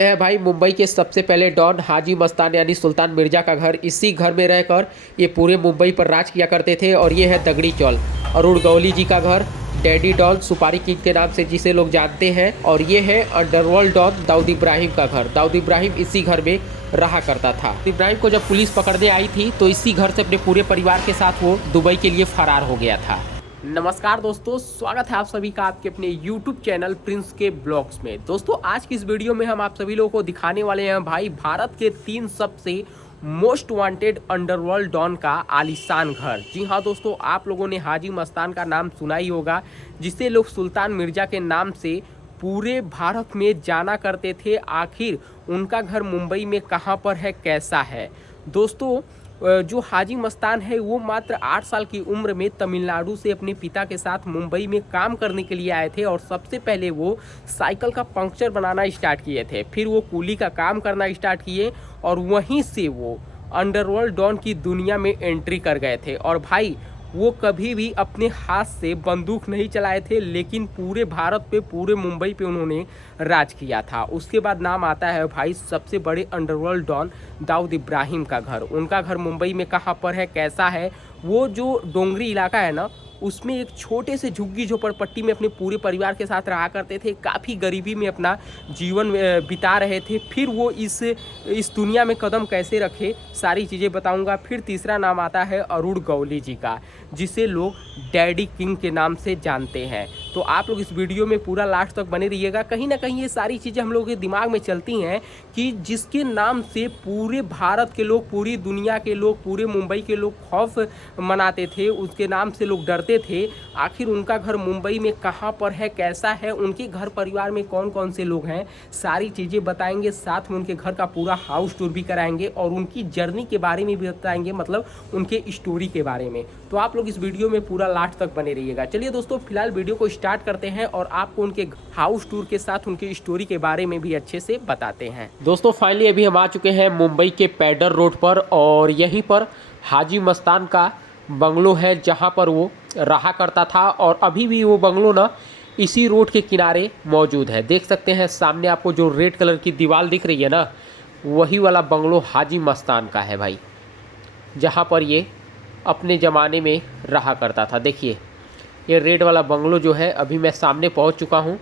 है भाई मुंबई के सबसे पहले डॉन हाजी मस्तान यानी सुल्तान मिर्जा का घर। इसी घर में रहकर ये पूरे मुंबई पर राज किया करते थे। और ये है दगड़ी चौल अरुण गौली जी का घर, डैडी डॉन सुपारी किंग के नाम से जिसे लोग जानते हैं। और ये है अंडरवर्ल्ड डॉन दाऊद इब्राहिम का घर। दाऊद इब्राहिम इसी घर में रहा करता था। इब्राहिम को जब पुलिस पकड़ने आई थी तो इसी घर से अपने पूरे परिवार के साथ वो दुबई के लिए फरार हो गया था। नमस्कार दोस्तों, स्वागत है आप सभी का आपके अपने YouTube चैनल प्रिंस के ब्लॉग्स में। दोस्तों आज की इस वीडियो में हम आप सभी लोगों को दिखाने वाले हैं भाई भारत के 3 सबसे मोस्ट वांटेड अंडरवर्ल्ड डॉन का आलीशान घर। जी हाँ दोस्तों, आप लोगों ने हाजी मस्तान का नाम सुना ही होगा, जिसे लोग सुल्तान मिर्जा के नाम से पूरे भारत में जाना करते थे। आखिर उनका घर मुंबई में कहाँ पर है, कैसा है। दोस्तों जो हाजी मस्तान है वो मात्र 8 साल की उम्र में तमिलनाडु से अपने पिता के साथ मुंबई में काम करने के लिए आए थे। और सबसे पहले वो साइकिल का पंक्चर बनाना स्टार्ट किए थे, फिर वो कूली का काम करना स्टार्ट किए और वहीं से वो अंडरवर्ल्ड डॉन की दुनिया में एंट्री कर गए थे। और भाई वो कभी भी अपने हाथ से बंदूक नहीं चलाए थे, लेकिन पूरे भारत पे, पूरे मुंबई पे उन्होंने राज किया था। उसके बाद नाम आता है भाई सबसे बड़े अंडरवर्ल्ड डॉन दाऊद इब्राहिम का घर। उनका घर मुंबई में कहाँ पर है, कैसा है। वो जो डोंगरी इलाका है ना, उसमें एक छोटे से झुग्गी झोपड़पट्टी में अपने पूरे परिवार के साथ रहा करते थे। काफ़ी गरीबी में अपना जीवन बिता रहे थे। फिर वो इस दुनिया में कदम कैसे रखे, सारी चीज़ें बताऊंगा। फिर तीसरा नाम आता है अरुण गौली जी का, जिसे लोग डैडी किंग के नाम से जानते हैं। तो आप लोग इस वीडियो में पूरा लास्ट तक बने रहिएगा। कहीं ना कहीं ये सारी चीज़ें हम लोगों के दिमाग में चलती हैं कि जिसके नाम से पूरे भारत के लोग, पूरी दुनिया के लोग, पूरे मुंबई के लोग खौफ मनाते थे, उसके नाम से लोग डरते थे। आखिर उनका घर मुंबई में कहाँ पर है, कैसा है, उनके घर परिवार में कौन कौन से लोग हैं, सारी चीज़ें बताएंगे। साथ में उनके घर का पूरा हाउस टूर भी कराएंगे और उनकी जर्नी के बारे में भी बताएंगे, मतलब उनके स्टोरी के बारे में। तो आप लोग इस वीडियो में पूरा लास्ट तक बने रहिएगा। चलिए दोस्तों, फिलहाल वीडियो को स्टार्ट करते हैं और आपको उनके हाउस टूर के साथ उनकी स्टोरी के बारे में भी अच्छे से बताते हैं। दोस्तों फाइनली अभी हम आ चुके हैं मुंबई के पैडर रोड पर और यहीं पर हाजी मस्तान का बंगलो है, जहां पर वो रहा करता था। और अभी भी वो बंगलो ना इसी रोड के किनारे मौजूद है। देख सकते हैं सामने आपको जो रेड कलर की दीवार दिख रही है ना, वही वाला बंगलो हाजी मस्तान का है भाई, जहां पर ये अपने ज़माने में रहा करता था। देखिए ये रेड वाला बंगलो जो है, अभी मैं सामने पहुंच चुका हूं।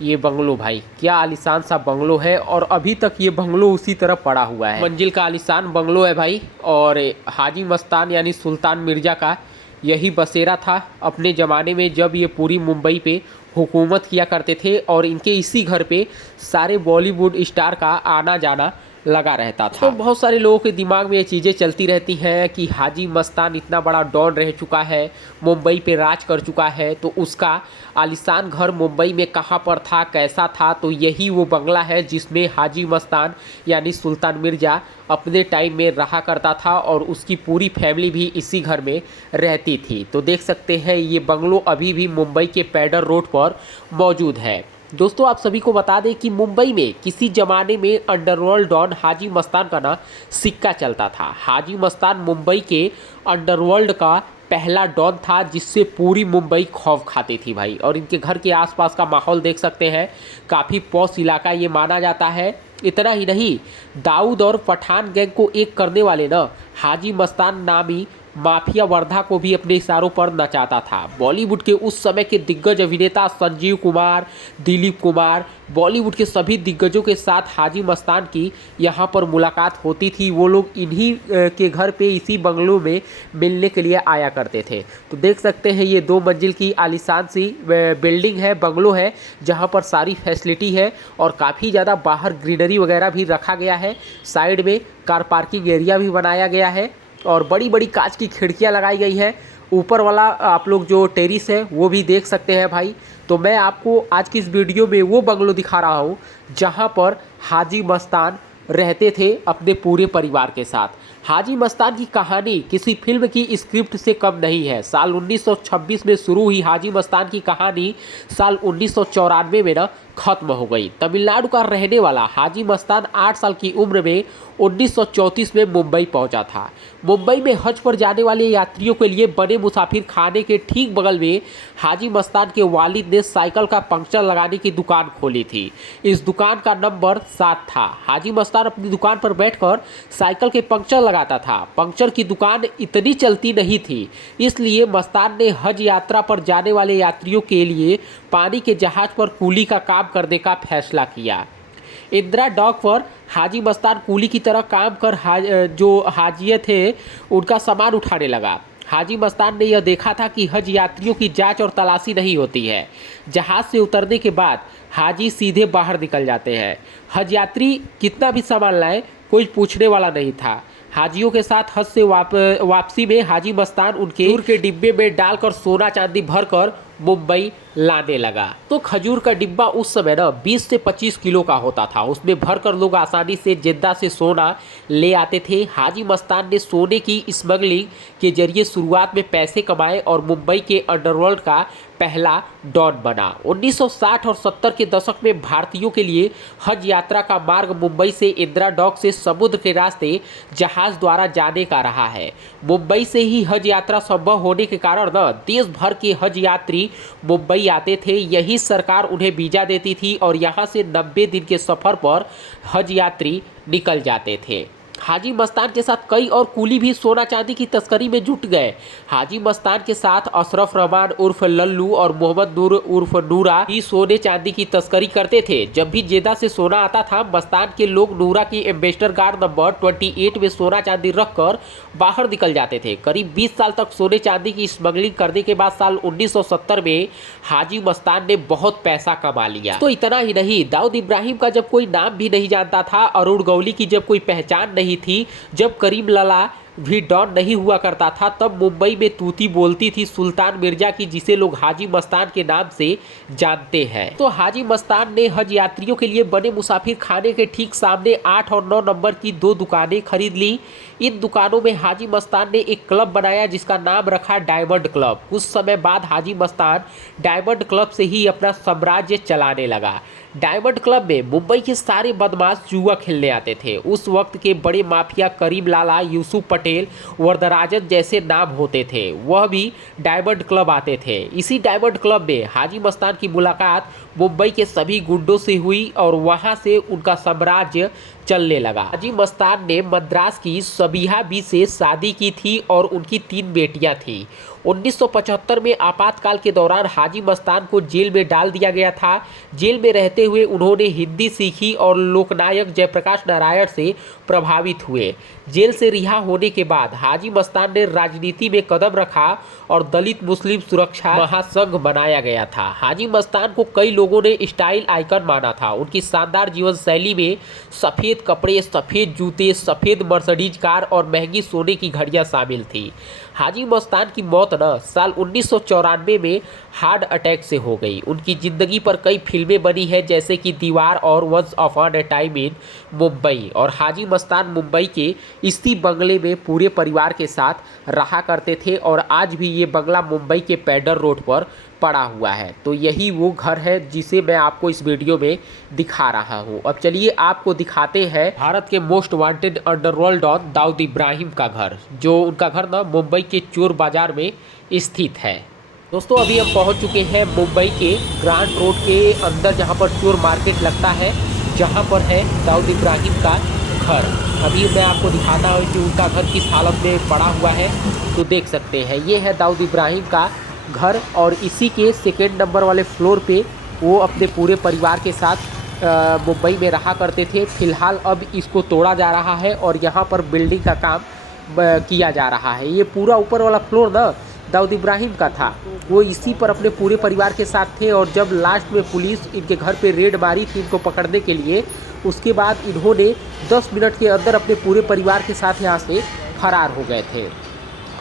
ये बंगलो भाई क्या आलीशान सा बंगलो है, और अभी तक ये बंगलो उसी तरह पड़ा हुआ है। मंजिल का आलीशान बंगलो है भाई। और हाजी मस्तान यानी सुल्तान मिर्जा का यही बसेरा था अपने ज़माने में, जब ये पूरी मुंबई पे हुकूमत किया करते थे। और इनके इसी घर पे सारे बॉलीवुड स्टार का आना जाना लगा रहता था। तो बहुत सारे लोगों के दिमाग में ये चीज़ें चलती रहती हैं कि हाजी मस्तान इतना बड़ा डॉन रह चुका है, मुंबई पे राज कर चुका है, तो उसका आलीशान घर मुंबई में कहाँ पर था, कैसा था। तो यही वो बंगला है जिसमें हाजी मस्तान यानी सुल्तान मिर्जा अपने टाइम में रहा करता था और उसकी पूरी फैमिली भी इसी घर में रहती थी। तो देख सकते हैं ये बंगलो अभी भी मुंबई के पैडर रोड पर मौजूद है। दोस्तों आप सभी को बता दें कि मुंबई में किसी ज़माने में अंडरवर्ल्ड डॉन हाजी मस्तान का ना सिक्का चलता था। हाजी मस्तान मुंबई के अंडरवर्ल्ड का पहला डॉन था, जिससे पूरी मुंबई खौफ खाती थी भाई। और इनके घर के आसपास का माहौल देख सकते हैं, काफ़ी पॉश इलाका ये माना जाता है। इतना ही नहीं, दाऊद और पठान गैंग को एक करने वाले ना हाजी मस्तान नामी माफिया वर्धा को भी अपने इशारों पर नचाता था। बॉलीवुड के उस समय के दिग्गज अभिनेता संजीव कुमार, दिलीप कुमार, बॉलीवुड के सभी दिग्गजों के साथ हाजी मस्तान की यहाँ पर मुलाकात होती थी। वो लोग इन्हीं के घर पे, इसी बंगलों में मिलने के लिए आया करते थे। तो देख सकते हैं ये 2 मंजिल की आलीशान सी बिल्डिंग है, बंगलो है, जहाँ पर सारी फैसिलिटी है और काफ़ी ज़्यादा बाहर ग्रीनरी वगैरह भी रखा गया है। साइड में कार पार्किंग एरिया भी बनाया गया है और बड़ी बड़ी कांच की खिड़कियां लगाई गई है। ऊपर वाला आप लोग जो टेरिस है वो भी देख सकते हैं भाई। तो मैं आपको आज की इस वीडियो में वो बंगलो दिखा रहा हूँ जहाँ पर हाजी मस्तान रहते थे अपने पूरे परिवार के साथ। हाजी मस्तान की कहानी किसी फिल्म की स्क्रिप्ट से कम नहीं है। साल 1926 में शुरू हुई हाजी मस्तान की कहानी साल 1994 में ना खत्म हो गई। तमिलनाडु का रहने वाला हाजी मस्तान 8 साल की उम्र में 1934 में मुंबई पहुंचा था। मुंबई में हज पर जाने वाले यात्रियों के लिए बने मुसाफिर खाने के ठीक बगल में हाजी मस्तान के वालिद ने साइकिल का पंक्चर लगाने की दुकान खोली थी। इस दुकान का नंबर 7 था। हाजी मस्तान अपनी दुकान पर बैठकर साइकिल के पंक्चर लगाता था। पंक्चर की दुकान इतनी चलती नहीं थी, इसलिए मस्तान ने हज यात्रा पर जाने वाले यात्रियों के लिए पानी के जहाज पर कूली का काम करने का फैसला किया। इंदिरा डॉक पर हाजी मस्तान कूली की तरह काम कर जो हाजिए थे उनका सामान उठाने लगा। हाजी मस्तान ने यह देखा था कि हज यात्रियों की जांच और तलाशी नहीं होती है। जहाज से उतरने के बाद हाजी सीधे बाहर निकल जाते हैं। हज यात्री कितना भी सामान लाए, कोई पूछने वाला नहीं था। हाजियों के साथ हज से वापसी में हाजी मस्तान उनके खजूर के डिब्बे में डालकर सोना चांदी भरकर मुंबई लाने लगा। तो खजूर का डिब्बा उस समय ना 20 से 25 किलो का होता था। उसमें भरकर लोग आसानी से जिद्दा से सोना ले आते थे। हाजी मस्तान ने सोने की स्मगलिंग के जरिए शुरुआत में पैसे कमाए और मुंबई के अंडरवर्ल्ड का पहला डॉन बना। 1960 और 70 के दशक में भारतीयों के लिए हज यात्रा का मार्ग मुंबई से इंदिरा डॉक से समुद्र के रास्ते जहाज द्वारा जाने का रहा है। मुंबई से ही हज यात्रा संभव होने के कारण न देश भर के हज यात्री मुंबई आते थे। यही सरकार उन्हें वीजा देती थी और यहाँ से 90 दिन के सफर पर हज यात्री निकल जाते थे। हाजी मस्तान के साथ कई और कुली भी सोना चांदी की तस्करी में जुट गए। हाजी मस्तान के साथ अशरफ रहमान उर्फ लल्लू और मोहम्मद नूर उर्फ नूरा भी सोने चांदी की तस्करी करते थे। जब भी जेदा से सोना आता था, मस्तान के लोग नूरा की एम्बेसडर गार्ड नंबर 28 में सोना चांदी रखकर बाहर निकल जाते थे। करीब 20 साल तक सोने चांदी की स्मगलिंग करने के बाद साल 1970 में हाजी मस्तान ने बहुत पैसा कमा लिया। तो इतना ही नहीं, दाऊद इब्राहिम का जब कोई नाम भी नहीं जानता था, अरुण गौली की जब कोई पहचान नहीं थी, जब करीम लला भी डॉन नहीं हुआ करता था, तब मुंबई में तूती बोलती थी सुल्तान मिर्जा की, जिसे लोग हाजी मस्तान के नाम से जानते हैं। तो हाजी मस्तान ने हज यात्रियों के लिए बने मुसाफिर खाने के ठीक सामने 8 और 9 नंबर की 2 दुकानें खरीद ली। इन दुकानों में हाजी मस्तान ने एक क्लब बनाया जिसका नाम रखा डायमंड क्लब। कुछ समय बाद हाजी मस्तान डायमंड क्लब से ही अपना साम्राज्य चलाने लगा। डायमंड क्लब में मुंबई के सारे बदमाश जुआ खेलने आते थे। उस वक्त के बड़े माफिया करीम लाला, यूसुफ पटेल, वरदराजन जैसे नाम होते थे, वह भी डायमंड क्लब आते थे। इसी डायमंड क्लब में हाजी मस्तान की मुलाकात मुंबई के सभी गुंडों से हुई और वहां से उनका साम्राज्य चलने लगा। हाजी मस्तान ने मद्रास की सबीहा बी से शादी की थी और उनकी 3 बेटियां थीं। 1975 में आपातकाल के दौरान हाजी मस्तान को जेल में डाल दिया गया था। जेल में रहते हुए उन्होंने हिंदी सीखी और लोकनायक जयप्रकाश नारायण से प्रभावित हुए। जेल से रिहा होने के बाद हाजी मस्तान ने राजनीति में कदम रखा और दलित मुस्लिम सुरक्षा महासंघ बनाया गया था। हाजी मस्तान को कई लोगों ने स्टाइल आइकन माना था। उनकी शानदार जीवन शैली में सफ़ेद कपड़े, सफ़ेद जूते, सफ़ेद मर्सिडीज कार और महंगी सोने की घड़ियां शामिल थी। हाजी मस्तान की मौत न साल 1994 में हार्ट अटैक से हो गई। उनकी ज़िंदगी पर कई फिल्में बनी हैं, जैसे कि दीवार और once upon a time in Mumbai. और हाजी मस्तान मुंबई के इसी बंगले में पूरे परिवार के साथ रहा करते थे और आज भी ये बंगला मुंबई के पैडर रोड पर पड़ा हुआ है। तो यही वो घर है जिसे मैं आपको इस वीडियो में दिखा रहा हूँ। अब चलिए आपको दिखाते हैं भारत के most wanted underworld don Dawood Ibrahim का घर, जो उनका घर ना मुंबई के चोर बाजार में स्थित है। दोस्तों अभी हम पहुंच चुके हैं मुंबई के ग्रांड रोड के अंदर, जहां पर चोर मार्केट लगता है, जहां पर है दाऊद इब्राहिम का घर। अभी मैं आपको दिखाता हूं कि उनका घर किस हालत में पड़ा हुआ है। तो देख सकते हैं ये है दाऊद इब्राहिम का घर और इसी के 2nd नंबर वाले फ्लोर पे वो अपने पूरे परिवार के साथ मुंबई में रहा करते थे। फिलहाल अब इसको तोड़ा जा रहा है और यहाँ पर बिल्डिंग का काम किया जा रहा है। ये पूरा ऊपर वाला फ्लोर ना दाऊद इब्राहिम का था, वो इसी पर अपने पूरे परिवार के साथ थे। और जब लास्ट में पुलिस इनके घर पे रेड मारी थी इनको पकड़ने के लिए, उसके बाद इन्होंने 10 मिनट के अंदर अपने पूरे परिवार के साथ यहाँ से फरार हो गए थे।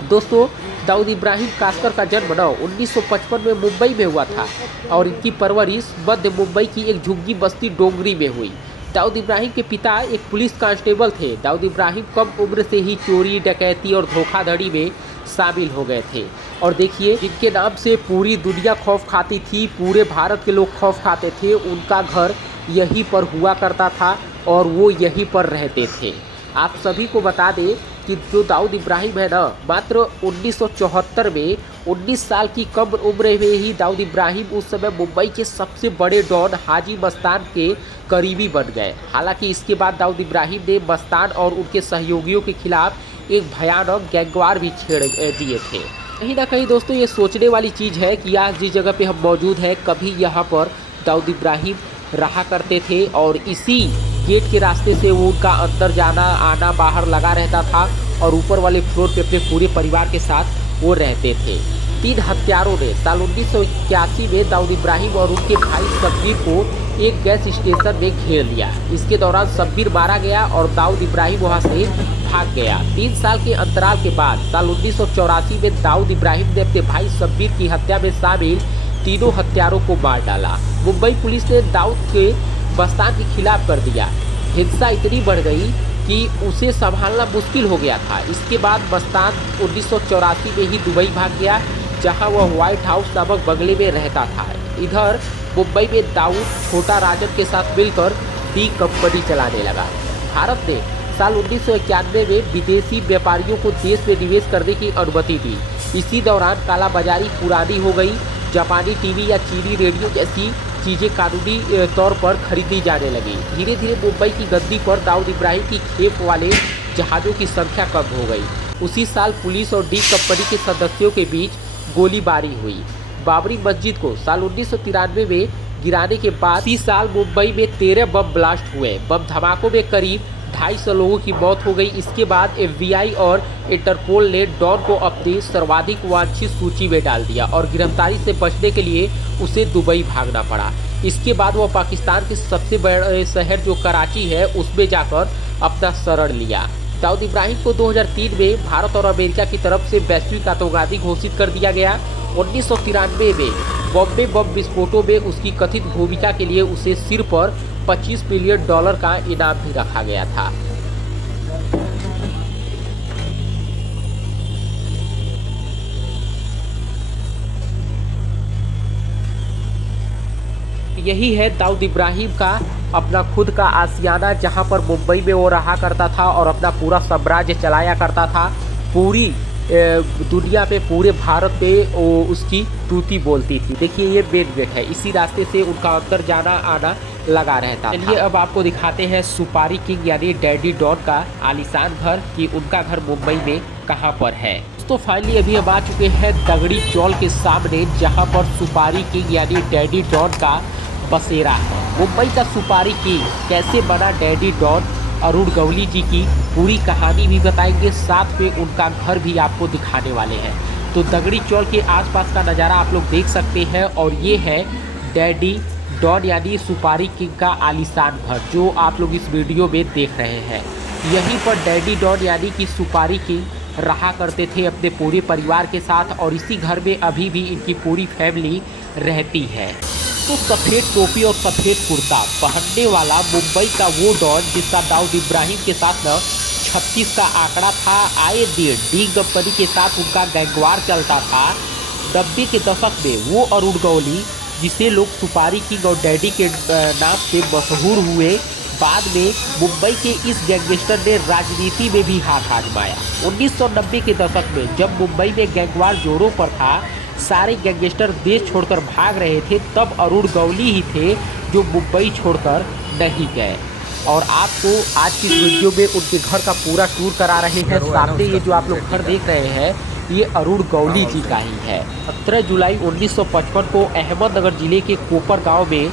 दोस्तों दाऊद इब्राहिम कास्कर का जन्म 1955 में मुंबई में हुआ था और इनकी परवरिश मध्य मुंबई की एक झुग्गी बस्ती डोंगरी में हुई। दाऊद इब्राहिम के पिता एक पुलिस कांस्टेबल थे। दाऊद इब्राहिम कम उम्र से ही चोरी, डकैती और धोखाधड़ी में शामिल हो गए थे। और देखिए, जिनके नाम से पूरी दुनिया खौफ खाती थी, पूरे भारत के लोग खौफ खाते थे, उनका घर यहीं पर हुआ करता था और वो यहीं पर रहते थे। आप सभी को बता दें कि जो दाऊद इब्राहिम है ना, मात्र 1974 में 19 साल की कम उम्र में ही दाऊद इब्राहिम उस समय मुंबई के सबसे बड़े डॉन हाजी मस्तान के करीबी बन गए। हालांकि इसके बाद दाऊद इब्राहिम ने मस्तान और उनके सहयोगियों के खिलाफ एक भयानक गैंगवार भी छेड़ दिए थे। कहीं ना कहीं दोस्तों, ये सोचने वाली चीज़ है कि आज जिस जगह पे हम मौजूद हैं, कभी यहाँ पर दाऊद इब्राहिम रहा करते थे और इसी गेट के रास्ते से वो उनका अंदर जाना आना बाहर लगा रहता था और ऊपर वाले फ्लोर पे अपने पूरे परिवार के साथ वो रहते थे। 3 हत्यारों ने साल 1981 में दाऊद इब्राहिम और उनके भाई शब्बीर को एक गैस स्टेशन में घेर लिया। इसके दौरान शब्बीर मारा गया और दाऊद इब्राहिम वहां से भाग गया। 3 साल के अंतराल के बाद साल 1984 में दाऊद इब्राहिम ने अपने भाई शब्बीर की हत्या में शामिल तीनों हत्यारों को मार डाला। मुंबई पुलिस ने दाऊद के मस्तान के खिलाफ कर दिया। हिंसा इतनी बढ़ गई कि उसे संभालना मुश्किल हो गया था। इसके बाद मस्तान 1984 में ही दुबई भाग गया, जहां वह व्हाइट हाउस नामक बंगले में रहता था। इधर मुंबई में दाऊद छोटा राजन के साथ मिलकर डी कंपनी चलाने लगा। भारत ने साल 1991 में विदेशी व्यापारियों को देश में निवेश करने की अनुमति दी। इसी दौरान कालाबाजारी पुरानी हो गई। जापानी टीवी या चीनी रेडियो जैसी चीज़ें कानूनी तौर पर खरीदी जाने लगी। धीरे धीरे मुंबई की गद्दी पर दाऊद इब्राहिम की खेप वाले जहाज़ों की संख्या कम हो गई। उसी साल पुलिस और डी कंपनी के सदस्यों के बीच गोलीबारी हुई। बाबरी मस्जिद को साल 1993 में गिराने के बाद इसी साल मुंबई में 13 बम ब्लास्ट हुए। बम धमाकों में करीब 250 लोगों की मौत हो गई। इसके बाद FBI और इंटरपोल ने डॉन को अपनी सर्वाधिक वांछित सूची में डाल दिया और गिरफ्तारी से बचने के लिए उसे दुबई भागना पड़ा। इसके बाद वह पाकिस्तान के सबसे बड़े शहर जो कराची है उसमें जाकर अपना शरण लिया। दाऊद इब्राहिम को 2003 में भारत और अमेरिका की तरफ से वैश्विक आतंकवादी घोषित कर दिया गया। 1993 में बॉम्बे बम विस्फोटों में उसकी कथित भूमिका के लिए उसे सिर पर $25 मिलियन का इनाम भी रखा गया था। यही है दाऊद इब्राहिम का अपना खुद का आशियाना, जहां पर मुंबई में वो रहा करता था और अपना पूरा साम्राज्य चलाया करता था। पूरी दुनिया पे, पूरे भारत पे वो उसकी तूती बोलती थी। देखिए, ये मेन गेट है, इसी रास्ते से उनका अंदर जाना आना लगा रहता था। चलिए अब आपको दिखाते हैं सुपारी किंग यानी डैडी डॉन का आलीशान घर कि उनका घर मुंबई में कहाँ पर है। तो फाइनली अभी हम आ चुके हैं दगड़ी चौल के सामने, जहाँ पर सुपारी किंग यानी डैडी डॉन का बसेरा है। मुंबई का सुपारी किंग कैसे बना डैडी डॉन, अरुण गौली जी की पूरी कहानी भी बताएंगे, साथ में उनका घर भी आपको दिखाने वाले हैं। तो दगड़ी चौल के आसपास का नज़ारा आप लोग देख सकते हैं और ये है डैडी डॉन यानी सुपारी किंग का आलीशान घर जो आप लोग इस वीडियो में देख रहे हैं। यहीं पर डैडी डॉन यानी कि सुपारी किंग रहा करते थे अपने पूरे परिवार के साथ और इसी घर में अभी भी इनकी पूरी फैमिली रहती है। तो सफ़ेद टोपी और सफ़ेद कुर्ता पहनने वाला मुंबई का वो डॉन जिसका दाऊद इब्राहिम के साथ 36 का आंकड़ा था, आए दिन डी कंपनी के साथ उनका गैंगवार चलता था। 90 के दशक में वो अरुण गौली, जिसे लोग सुपारी किंग और डैडी के नाम से मशहूर हुए, बाद में मुंबई के इस गैंगस्टर ने राजनीति में भी हाथ आजमाया। 1990 के दशक में जब मुंबई में गैंगवार जोरों पर था, सारे गैंगस्टर देश छोड़कर भाग रहे थे, तब अरुण गौली ही थे जो मुंबई छोड़कर नहीं गए। और आपको आज की वीडियो में उनके घर का पूरा टूर करा रहे हैं। सामने ये जो आप लोग घर देख रहे हैं, ये अरुण गौली जी का ही है। 17 जुलाई 1955 को अहमदनगर जिले के कोपर गांव में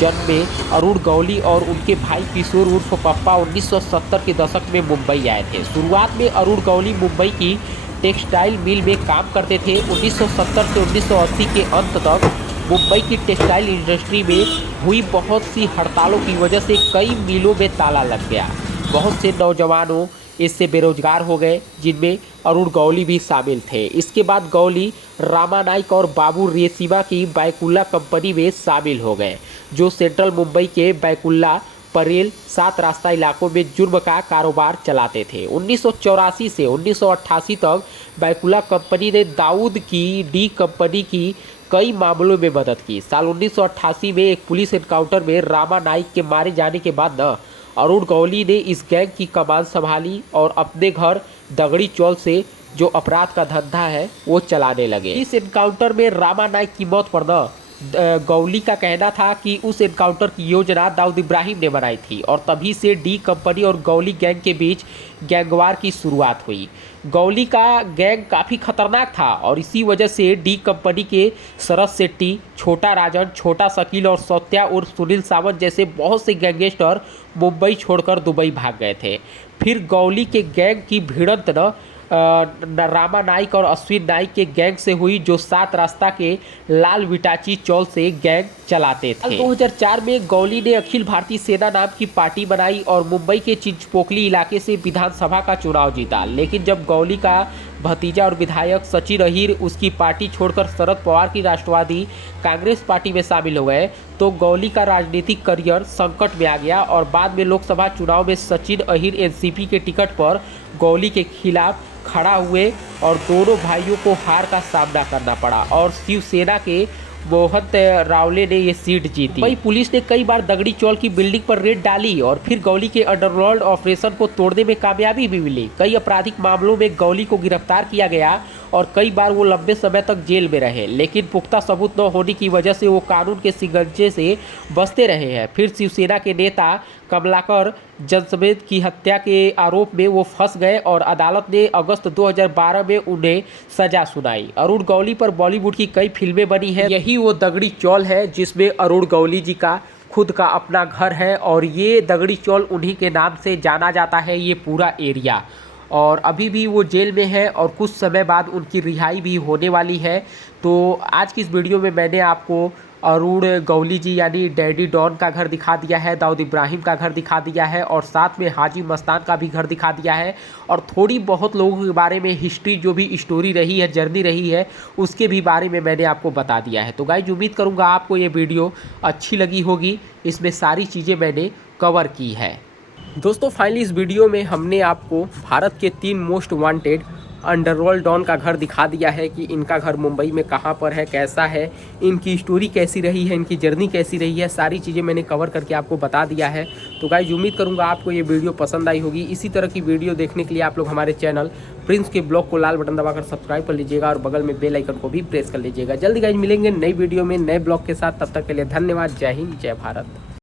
जन्मे अरुण गौली और उनके भाई किशोर उर्फ पप्पा 1970 के दशक में मुंबई आए थे। शुरुआत में अरुण गौली मुंबई की टेक्सटाइल मिल में काम करते थे। 1970 से 1980 के अंत तक मुंबई की टेक्सटाइल इंडस्ट्री में हुई बहुत सी हड़तालों की वजह से कई मिलों में ताला लग गया। बहुत से नौजवानों इससे बेरोजगार हो गए, जिनमें अरुण गौली भी शामिल थे। इसके बाद गौली रामानाइक और बाबू रेसिवा की बैकुल्ला कंपनी में शामिल हो गए, जो सेंट्रल मुंबई के बैकुल्ला परेल 7 रास्ता इलाकों में जुर्म का कारोबार चलाते थे। 1984 से 1988 तक बैकुला कंपनी ने दाऊद की डी कंपनी की कई मामलों में मदद की। साल 1988 में एक पुलिस एनकाउंटर में रामा नाइक के मारे जाने के बाद अरुण गौली ने इस गैंग की कमान संभाली और अपने घर दगड़ी चौल से जो अपराध का धंधा है वो चलाने लगे। इस एनकाउंटर में रामा नाइक की मौत पर गौली का कहना था कि उस एनकाउंटर की योजना दाऊद इब्राहिम ने बनाई थी और तभी से डी कंपनी और गौली गैंग के बीच गैंगवार की शुरुआत हुई। गौली का गैंग काफ़ी खतरनाक था और इसी वजह से डी कंपनी के शरद शेट्टी, छोटा राजन, छोटा शकील और सौत्या उर्फ सुनील सावंत जैसे बहुत से गैंगस्टर मुंबई छोड़कर दुबई भाग गए थे। फिर गौली के गैंग की भिड़ंत रामा नाइक और अश्विन नाइक के गैंग से हुई, जो 7 रास्ता के लाल विटाची चौल से गैंग चलाते थे। 2004 में गौली ने अखिल भारतीय सेना नाम की पार्टी बनाई और मुंबई के चिंचपोकली इलाके से विधानसभा का चुनाव जीता। लेकिन जब गौली का भतीजा और विधायक सचिन अहीर उसकी पार्टी छोड़कर शरद पवार की राष्ट्रवादी कांग्रेस पार्टी में शामिल हो गए तो गौली का राजनीतिक करियर संकट में आ गया और बाद में लोकसभा चुनाव में सचिन अहीर एनसीपी के टिकट पर गौली के खिलाफ खड़ा हुए और दोनों भाइयों को हार का सामना करना पड़ा और शिवसेना के मोहन रावले ने ये सीट जीती। वही पुलिस ने कई बार दगड़ी चौल की बिल्डिंग पर रेड डाली और फिर गौली के अंडरवर्ल्ड ऑपरेशन को तोड़ने में कामयाबी भी मिली। कई आपराधिक मामलों में गौली को गिरफ्तार किया गया और कई बार वो लंबे समय तक जेल में रहे, लेकिन पुख्ता सबूत न होने की वजह से वो कानून के शिकंजे से बचते रहे हैं। फिर शिवसेना के नेता कमलाकर जनसमेत की हत्या के आरोप में वो फंस गए और अदालत ने अगस्त 2012 में उन्हें सजा सुनाई। अरुण गौली पर बॉलीवुड की कई फिल्में बनी हैं। यही वो दगड़ी चौल है जिसमें अरुण गौली जी का खुद का अपना घर है और ये दगड़ी चौल उन्हीं के नाम से जाना जाता है ये पूरा एरिया। और अभी भी वो जेल में है और कुछ समय बाद उनकी रिहाई भी होने वाली है। तो आज की इस वीडियो में मैंने आपको अरुण गौली जी यानी डैडी डॉन का घर दिखा दिया है, दाऊद इब्राहिम का घर दिखा दिया है और साथ में हाजी मस्तान का भी घर दिखा दिया है और थोड़ी बहुत लोगों के बारे में हिस्ट्री जो भी स्टोरी रही है, जर्नी रही है, उसके भी बारे में मैंने आपको बता दिया है। तो गाइस उम्मीद करूँगा आपको ये वीडियो अच्छी लगी होगी। इसमें सारी चीज़ें मैंने कवर की है। दोस्तों फाइनली इस वीडियो में हमने आपको भारत के 3 मोस्ट वांटेड अंडरवर्ल्ड डॉन का घर दिखा दिया है कि इनका घर मुंबई में कहाँ पर है, कैसा है, इनकी स्टोरी कैसी रही है, इनकी जर्नी कैसी रही है, सारी चीज़ें मैंने कवर करके आपको बता दिया है। तो गाइस उम्मीद करूँगा आपको ये वीडियो पसंद आई होगी। इसी तरह की वीडियो देखने के लिए आप लोग हमारे चैनल प्रिंस के ब्लॉग को लाल बटन दबाकर सब्सक्राइब कर लीजिएगा और बगल में बेल आइकन को भी प्रेस कर लीजिएगा। जल्दी गाइस मिलेंगे नई वीडियो में नए ब्लॉग के साथ। तब तक के लिए धन्यवाद। जय हिंद, जय भारत।